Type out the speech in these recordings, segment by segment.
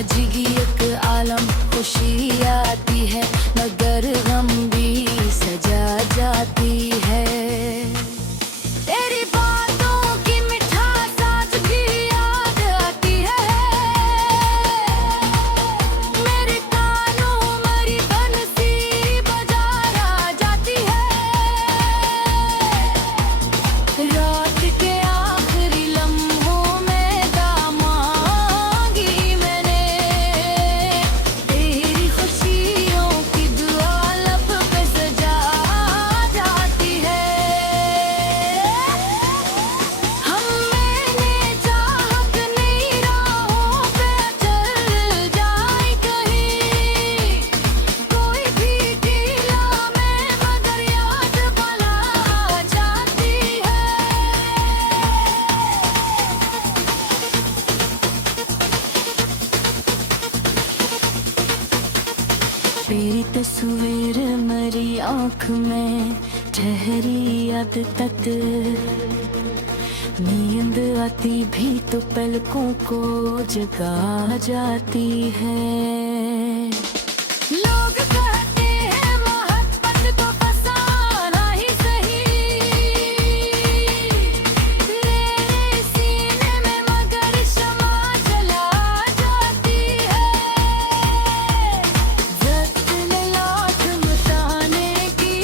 ताजगी एक आलम खुशी आती है, मगर गम भी सजा जाती है। तेरी बातों की मिठास आज भी याद आती है, मेरे कानों मरी बंसी बजा जाती है। रात के आखिरी लम्हों में दामांगी मैंने, तेरी खुशियों की दुआ लब पे सजा जाती है। हम मैंने चाहत नहीं राहों पे चल जाए कहीं, कोई भी ढीला में मगर याद बना जाती है। तेरी तस्वीर मेरी आँख में ठहरी याद तक, नींद आती भी तो पलकों को जगा जाती है। लोग कहते हैं मोहब्बत को फसाना ही सही, तेरे सीने में मगर शमा जला जाती है। जतन लाख मिटाने की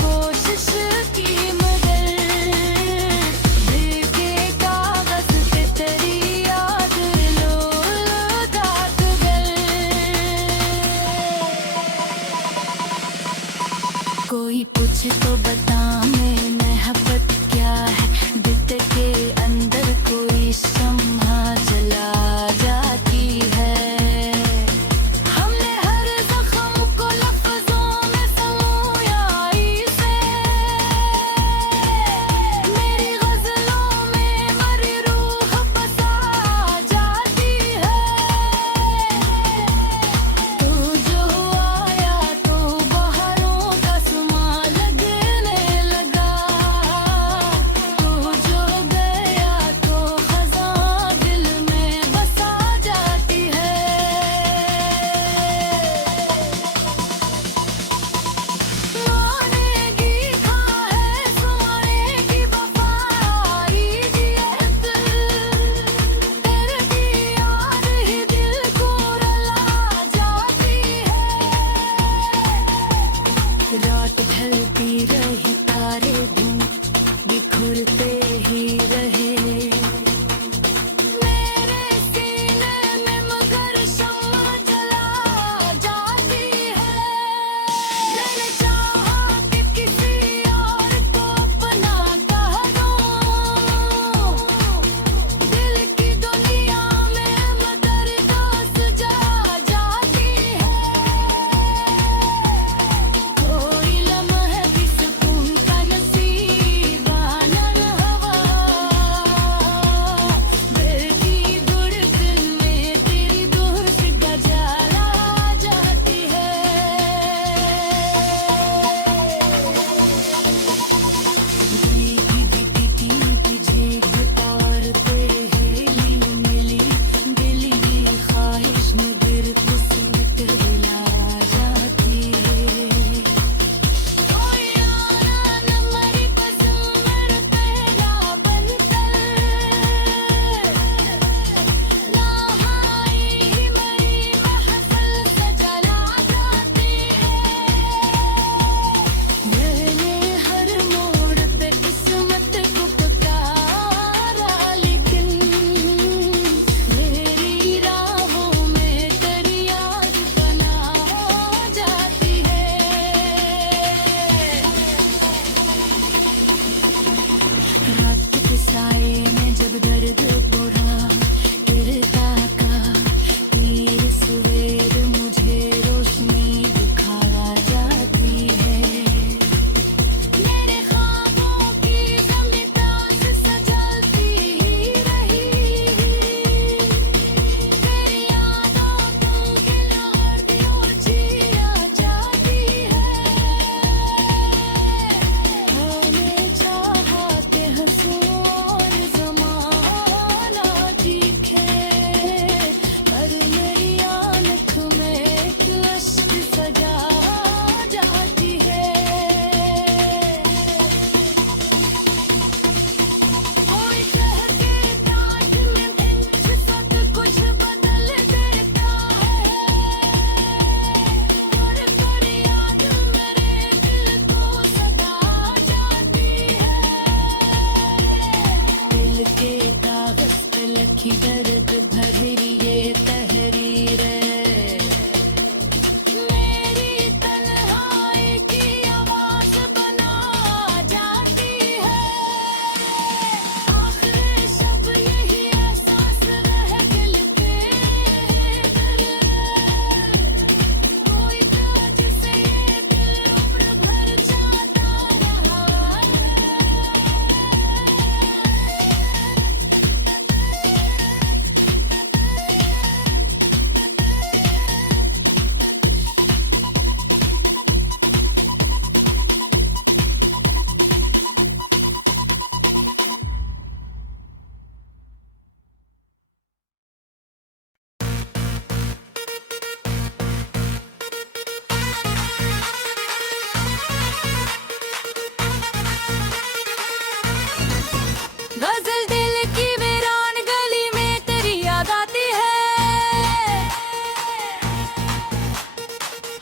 कोशिश की मगर दिल के कागज पे तेरी याद लो दाग गए। कोई पूछे तो बता मैं मोहब्बत क्या है, दिल के अंदर कोई शम्हा जला जाती है। हमने हर जख्म को लफ्जों में समोया इसे, मेरी गजलों में मरी रूह बसा जाती है। तू जो आया तो बहारों का समा लगने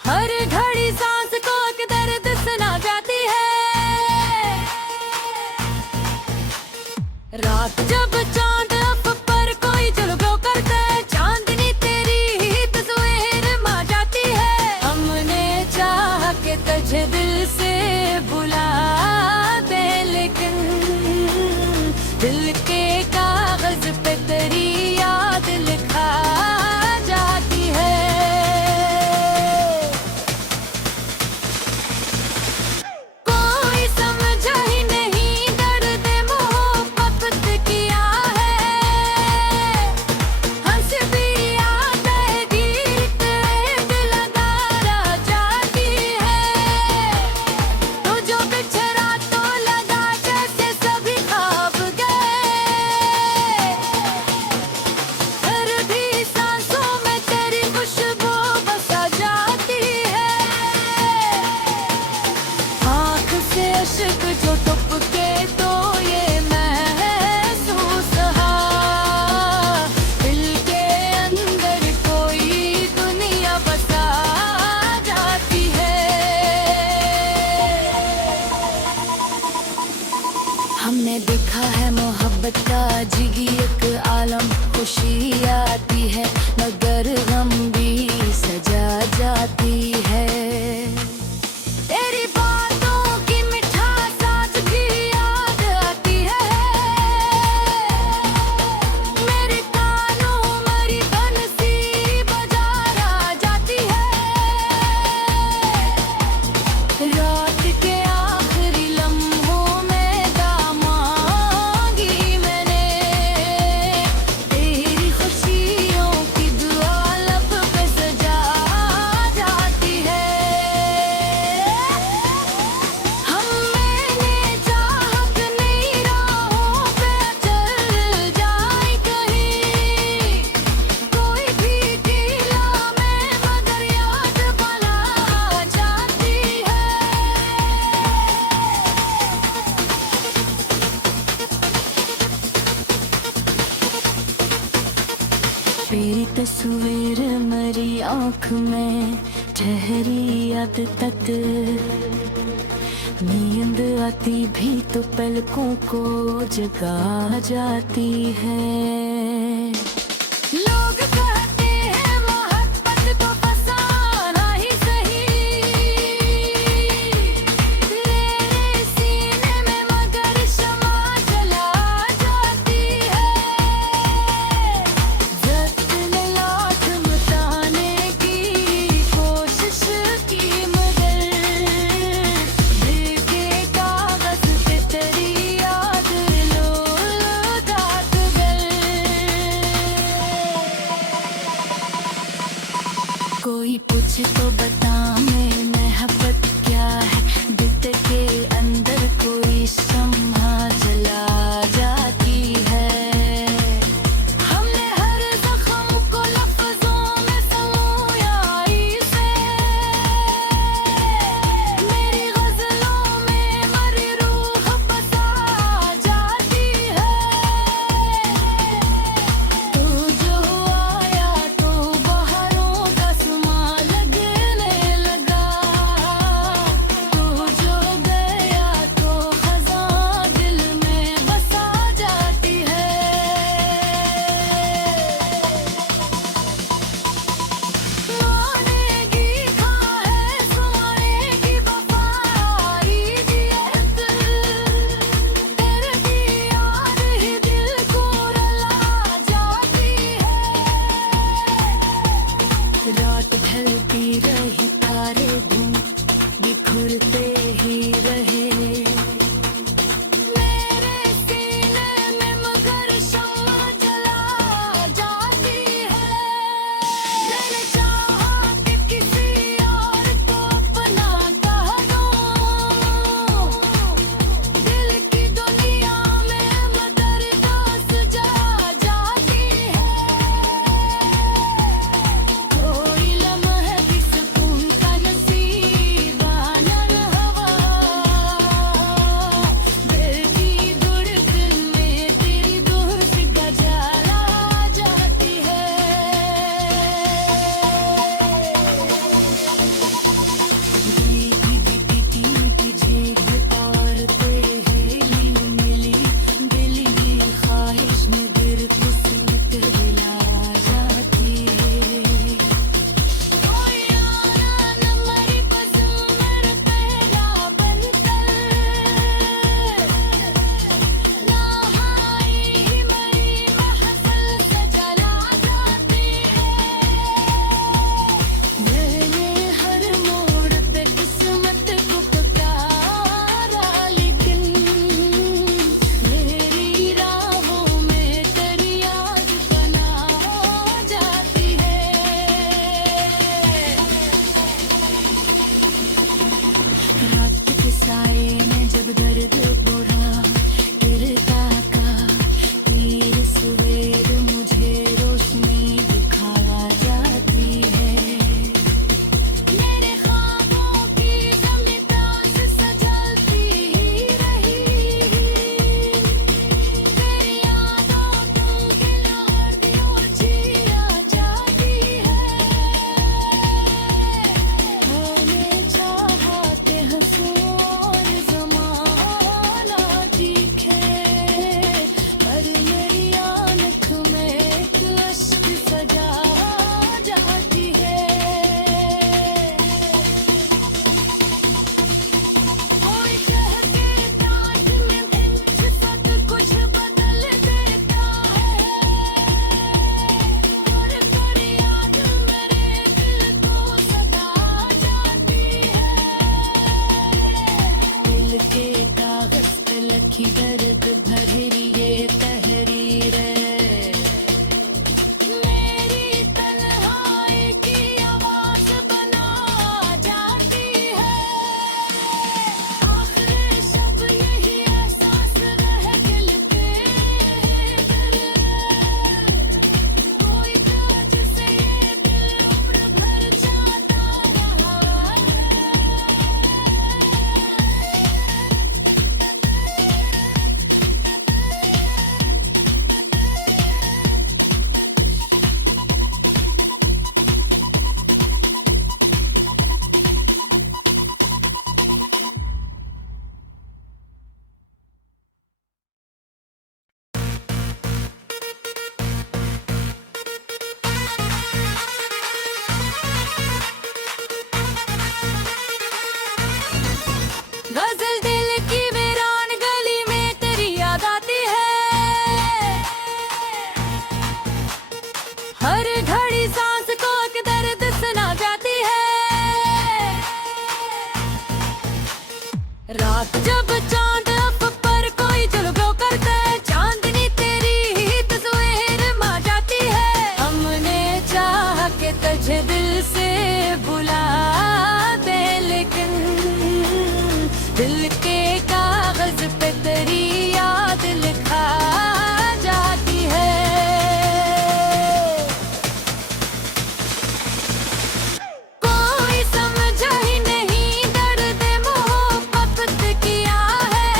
हर घड़ी सांस को एक दर्द सुना जाती है। रात जब चांद अफ पर कोई जुल्म करता है, चांदनी तेरी ही तस्वीर मा जाती है। हमने चाह के तुझे दिल से बुला दे, लेकिन दिल के कागज पे तेरी याद लिखा जाती है। कोई समझा ही नहीं दर्द मोहब्बत किया है। हंस भी आता है, गीत एक लगा जाती है। तो जो बिछड़ा तो लगा जैसे सभी खाब गए। फिर भी सांसों में तेरी खुशबू बसा जाती है। आँख से अश्क जो टपके तो ये महसूस हा, दिल के अंदर कोई दुनिया बसा जाती है। हमने देखा है मोहब्बत का जिगी एक आलम, खुशी आती है मगर गम भी सजा जाती है। तेरी बातों की मिठास आज भी याद आती है। मेरे कानों मरी बंसी बजा जाती है। रात के आखिरी लम्हों में मांगी मैंने, तेरी खुशियों की दुआ लब पे सजा जाती है। हम मैंने चाहत नहीं राहों पे चल जाए कहीं, कोई भी ढीला में मगर याद बना जाती है। तेरी तस्वीर मेरी आँख में ठहरी याद तक, नींद आती भी तो पलकों को जगा जाती है। लोग कहते हैं मोहब्बत तो फसाना ही सही, तेरे सीने में मगर शमा जला जाती है। जख्म लाख मिटाने की कोशिश की मगर दिल के कागज पे तेरी याद लो दाग गए। रात के साए में जब दर्द बढ़ा गिरता का तीर सवेर मुझे रोशनी दिखा जाती है मेरे ख्वाबों की ज़मीं ताज सजलती ही रही तेरी यादों तुम की लहरियों जिया जाती है हमें चाहते हंसू और ज़माना दिखे पर मेरी आँख में एक अश्क सजा जाती है कोई कह के डांट में इंच सब कुछ बदल देता है और कर याद मेरे दिल को सदा जाती है दिल के कागज पे लिखी दर्द भरी ये तहरीरें मेरी तन्हाई की आवाज बना जाती है आखिर शब यही एहसास रह दिल के अंदर कोई था जिसे ये दिल उम्र भर चाहता रहा गजल दिल की वीरान गली में तेरी याद आती है हर घड़ी सांस को एक दर्द सुना जाती है रात जब चांद अफ पर कोई जुल्फों करता है चांदनी तेरी ही तस्वीर मा जाती है हमने चाह के तुझे दिल से बुला दे लेकिन दिल के कागज पे तेरी याद लिखा जाती है कोई समझा ही नहीं दर्द मोहब्बत किया है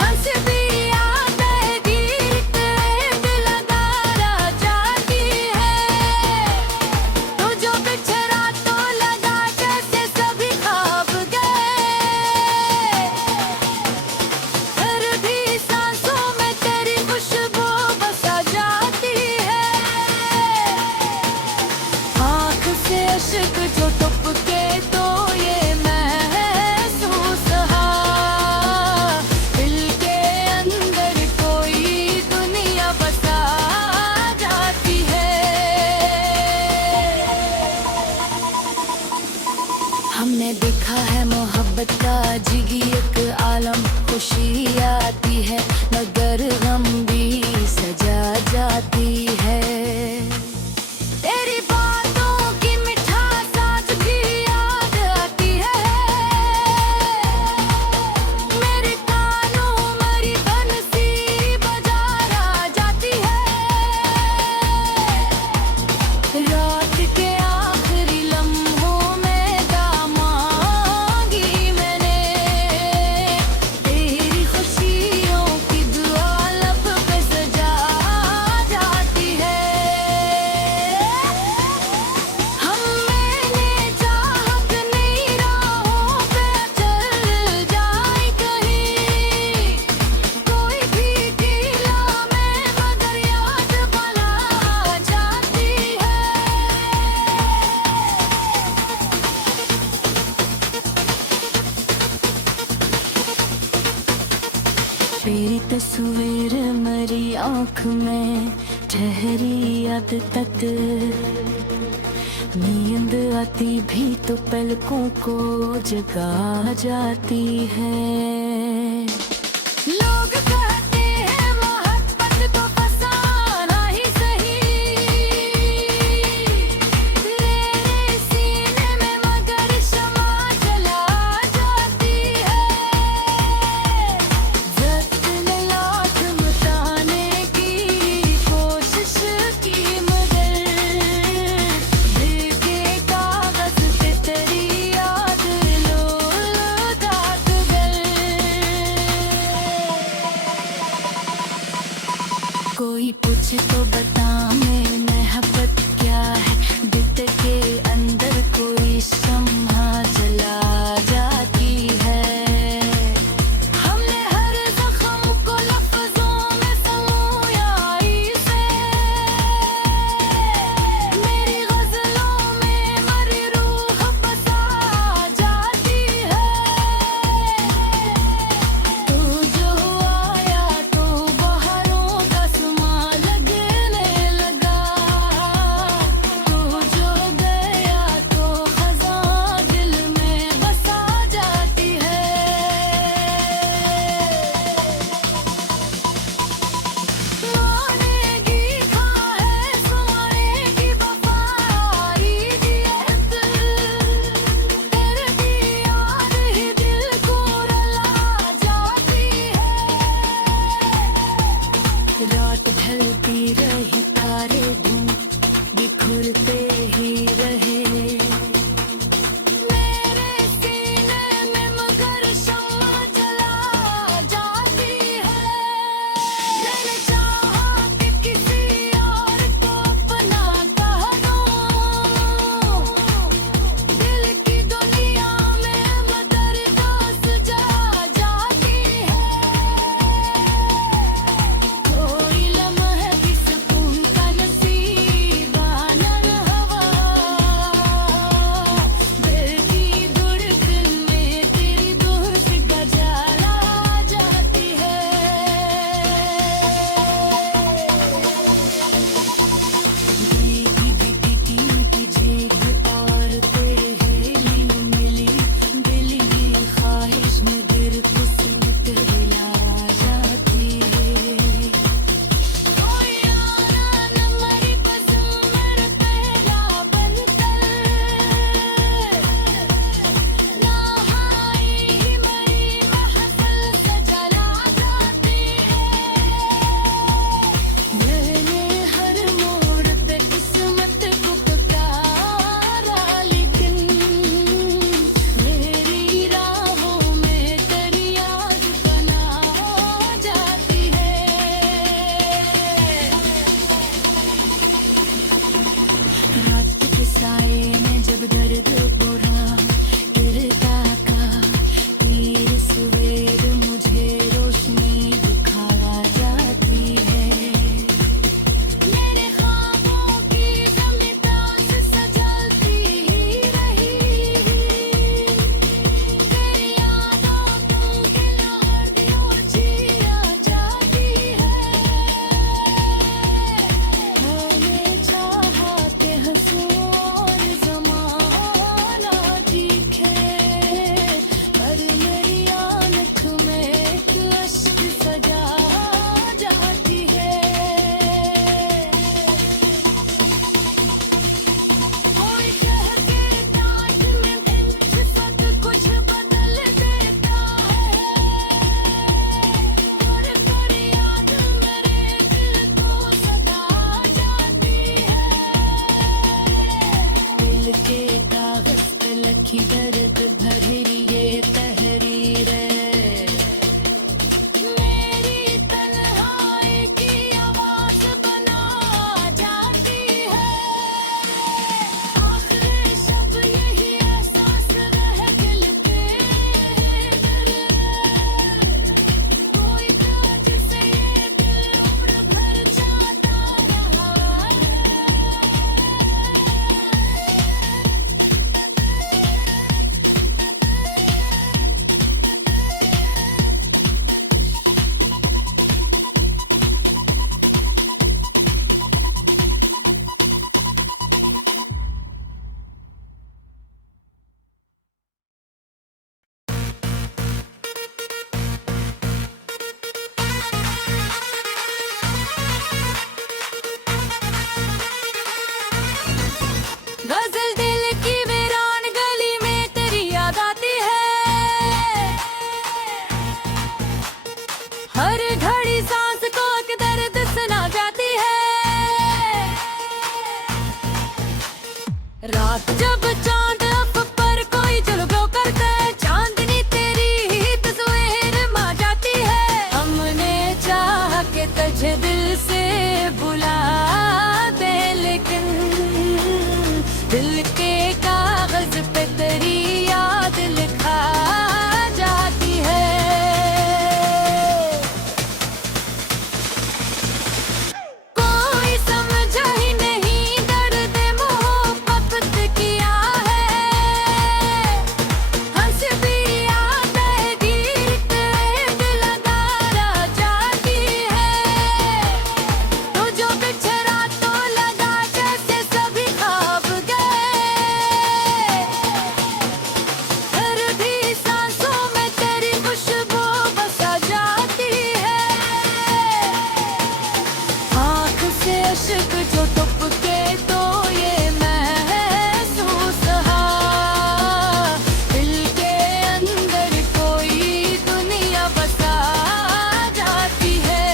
हंस भी याद है गीत एक लगारा जाती है तो जो बिछड़ा तो लगा जैसे सभी ख्वाब गए हर भी सांसों में तेरी खुशबू बसा जाती है आँख से अश्क जो टपके तो ये महसूस हा दिल के अंदर कोई दुनिया बसा जाती है हमने देखा है मोहब्बत का जिगी एक आलम खुशी आती है मगर गम भी सजा जाती है तेरी बातों की मिठास आज भी याद आती है मेरे कानों मरी बंसी बजा जाती है रात के आखिरी लम्हों में दामांगी मैंने तेरी खुशियों की दुआ लब पे सजा जाती है हम मैंने चाहत नहीं राहों पे चल जाए कहीं कोई भी गीला में मगर याद बना जाती है तेरी तस्वीर मेरी आँख में ठहरी याद तक नींद आती भी तो पलकों को जगा जाती है लोग कहते हैं मोहब्बत को फसाना ही सही तेरे सीने में मगर शमा की दर्द भरी ये तहरीर मेरी तन्हाई की आवाज बना जाती है आखिर शब यही एहसास रह दिल के कोई था जिसे ये दिल उम्र भर चाहता रहा है गजल दिल की वीरान गली में तेरी याद आती है हर घड़ी सांस को एक दर्द सुना जाती है रात जब चांद अफ पर कोई जुल्फों करता है चांदनी तेरी ही तस्वीर मा जाती है हमने चाह के तुझे दिल से बुला दे लेकिन दिल के कागज पे तेरी याद लिखा जाती है कोई समझा ही नहीं दर्द मोहब्बत किया है हंस भी आता है गीत दिल लगारा जाती है तो जो बिछड़ा तो लगा जैसे सभी ख्वाब गए हर भी सांसों में तेरी खुशबू बसा जाती है आँख से अश्क जो टपके तो ये महसूस रहा दिल के अंदर कोई दुनिया बसा जाती है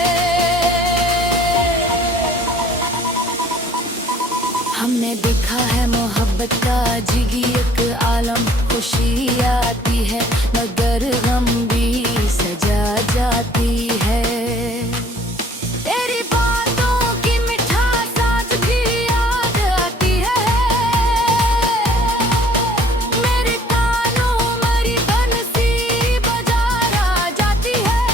हमने देखा है मोहब्बत का जिगी एक आलम खुशी आती है मगर गम भी सजा जाती है तेरी बातों की मिठास आज भी याद आती है मेरे कानों मरी बंसी बजा जाती है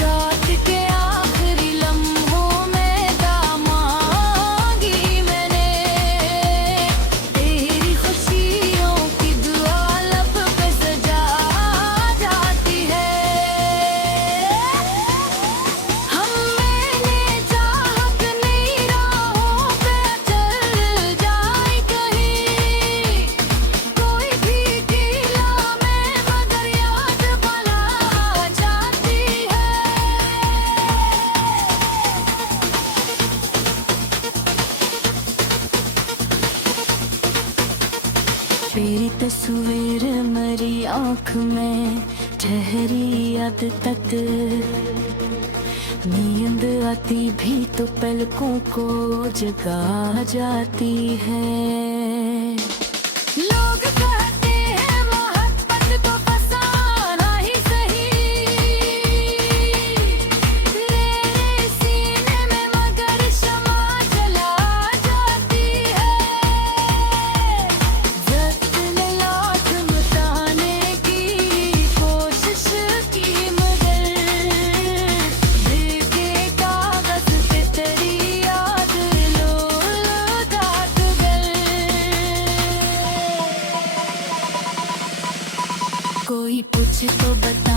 रात के आखिरी लम्हों में दामांगी मैंने तेरी खुशियों की दुआ लब पे सजा जाती है हम मैंने चाहा कि नई राहों पे चल जाए कहीं कोई भी कीला में मगर याद बना जाती है तेरी तस्वीर मेरी आँख में ठहरी याद तक नींद आती भी तो पलकों को जगा जाती है लोग कहते हैं मोहब्बत को फसाना ही सही तेरे सीने में मगर शमा जला जाती है जतन लाख मिटाने की कोशिश की मगर दिल के कागज पे तेरी याद लोल काट गई कोई पूछे तो बता